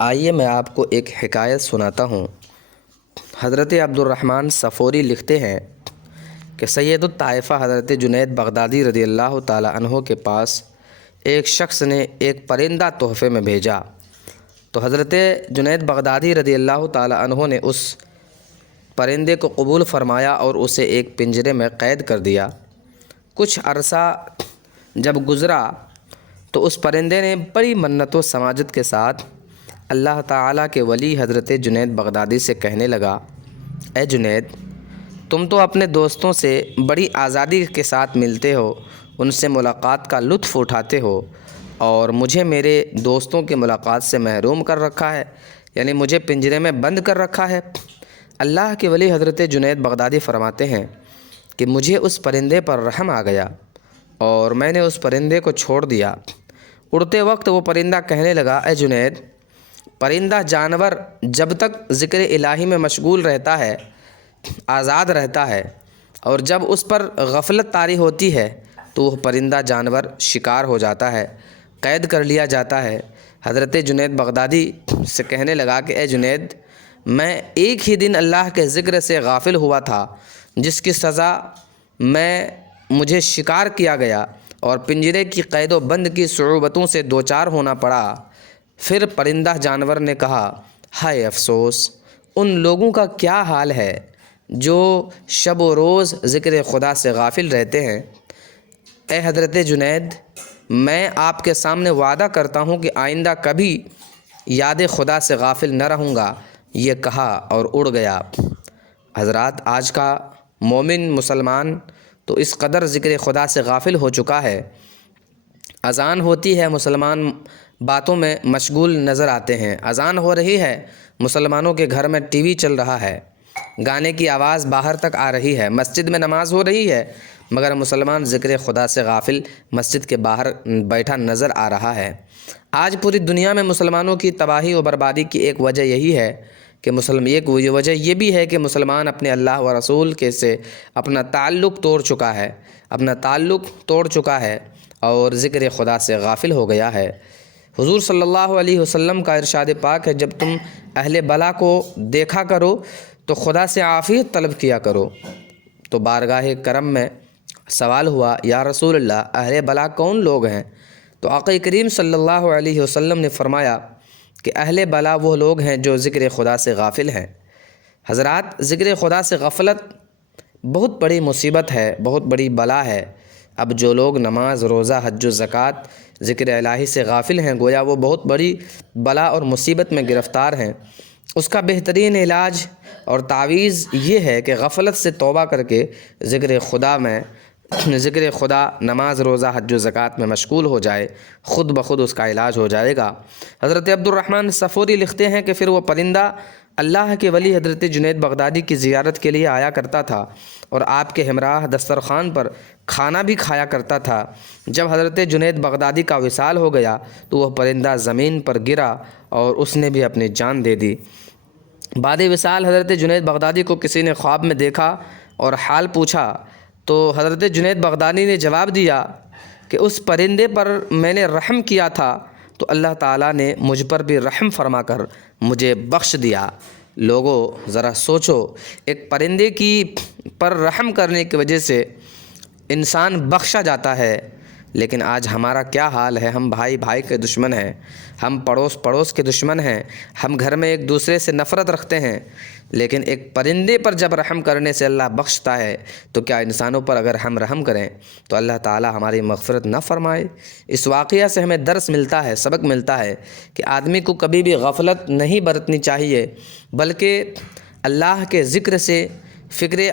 آئیے میں آپ کو ایک حکایت سناتا ہوں۔ حضرت عبد الرحمن صفوری لکھتے ہیں کہ سید الطائفہ حضرت جنید بغدادی رضی اللہ تعالی عنہ کے پاس ایک شخص نے ایک پرندہ تحفے میں بھیجا، تو حضرت جنید بغدادی رضی اللہ تعالی عنہ نے اس پرندے کو قبول فرمایا اور اسے ایک پنجرے میں قید کر دیا۔ کچھ عرصہ جب گزرا تو اس پرندے نے بڑی منت و سماجت کے ساتھ اللہ تعالیٰ کے ولی حضرت جنید بغدادی سے کہنے لگا، اے جنید، تم تو اپنے دوستوں سے بڑی آزادی کے ساتھ ملتے ہو، ان سے ملاقات کا لطف اٹھاتے ہو، اور مجھے میرے دوستوں کی ملاقات سے محروم کر رکھا ہے، یعنی مجھے پنجرے میں بند کر رکھا ہے۔ اللہ کے ولی حضرت جنید بغدادی فرماتے ہیں کہ مجھے اس پرندے پر رحم آ گیا اور میں نے اس پرندے کو چھوڑ دیا۔ اڑتے وقت وہ پرندہ کہنے لگا، اے جنید، پرندہ جانور جب تک ذکر الہی میں مشغول رہتا ہے، آزاد رہتا ہے، اور جب اس پر غفلت طاری ہوتی ہے تو وہ پرندہ جانور شکار ہو جاتا ہے، قید کر لیا جاتا ہے۔ حضرت جنید بغدادی سے کہنے لگا کہ اے جنید، میں ایک ہی دن اللہ کے ذکر سے غافل ہوا تھا، جس کی سزا مجھے شکار کیا گیا اور پنجرے کی قید و بند کی صعوبتوں سے دوچار ہونا پڑا۔ پھر پرندہ جانور نے کہا، ہائے افسوس ان لوگوں کا کیا حال ہے جو شب و روز ذکر خدا سے غافل رہتے ہیں۔ اے حضرت جنید، میں آپ کے سامنے وعدہ کرتا ہوں کہ آئندہ کبھی یاد خدا سے غافل نہ رہوں گا، یہ کہا اور اڑ گیا۔ حضرات، آج کا مومن مسلمان تو اس قدر ذکر خدا سے غافل ہو چکا ہے، اذان ہوتی ہے مسلمان باتوں میں مشغول نظر آتے ہیں، اذان ہو رہی ہے مسلمانوں کے گھر میں ٹی وی چل رہا ہے، گانے کی آواز باہر تک آ رہی ہے، مسجد میں نماز ہو رہی ہے، مگر مسلمان ذکر خدا سے غافل مسجد کے باہر بیٹھا نظر آ رہا ہے۔ آج پوری دنیا میں مسلمانوں کی تباہی و بربادی کی ایک وجہ یہی ہے کہ وجہ یہ بھی ہے کہ مسلمان اپنے اللہ و رسول کے سے اپنا تعلق توڑ چکا ہے اور ذکر خدا سے غافل ہو گیا ہے۔ حضور صلی اللہ علیہ وسلم کا ارشاد پاک ہے، جب تم اہل بلا کو دیکھا کرو تو خدا سے عافیت طلب کیا کرو۔ تو بارگاہ کرم میں سوال ہوا، یا رسول اللہ، اہل بلا کون لوگ ہیں؟ تو آقا کریم صلی اللہ علیہ وسلم نے فرمایا کہ اہل بلا وہ لوگ ہیں جو ذکر خدا سے غافل ہیں۔ حضرات، ذکر خدا سے غفلت بہت بڑی مصیبت ہے، بہت بڑی بلا ہے۔ اب جو لوگ نماز، روزہ، حج و زکوٰۃ، ذکر الہی سے غافل ہیں، گویا وہ بہت بڑی بلا اور مصیبت میں گرفتار ہیں۔ اس کا بہترین علاج اور تعویذ یہ ہے کہ غفلت سے توبہ کر کے ذکر خدا، نماز، روزہ، حج و زکوٰۃ میں مشغول ہو جائے، خود بخود اس کا علاج ہو جائے گا۔ حضرت عبد الرحمن صفوری لکھتے ہیں کہ پھر وہ پرندہ اللہ کے ولی حضرت جنید بغدادی کی زیارت کے لیے آیا کرتا تھا اور آپ کے ہمراہ دسترخوان پر کھانا بھی کھایا کرتا تھا۔ جب حضرت جنید بغدادی کا وصال ہو گیا تو وہ پرندہ زمین پر گرا اور اس نے بھی اپنی جان دے دی۔ بعد وصال حضرت جنید بغدادی کو کسی نے خواب میں دیکھا اور حال پوچھا تو حضرت جنید بغدادی نے جواب دیا کہ اس پرندے پر میں نے رحم کیا تھا تو اللہ تعالیٰ نے مجھ پر بھی رحم فرما کر مجھے بخش دیا۔ لوگوں، ذرا سوچو، ایک پرندے پر رحم کرنے کی وجہ سے انسان بخشا جاتا ہے، لیکن آج ہمارا کیا حال ہے؟ ہم بھائی کے دشمن ہیں، ہم پڑوس کے دشمن ہیں، ہم گھر میں ایک دوسرے سے نفرت رکھتے ہیں، لیکن ایک پرندے پر جب رحم کرنے سے اللہ بخشتا ہے تو کیا انسانوں پر اگر ہم رحم کریں تو اللہ تعالی ہماری مغفرت نہ فرمائے؟ اس واقعہ سے ہمیں درس ملتا ہے، سبق ملتا ہے کہ آدمی کو کبھی بھی غفلت نہیں برتنی چاہیے، بلکہ اللہ کے ذکر سے فکر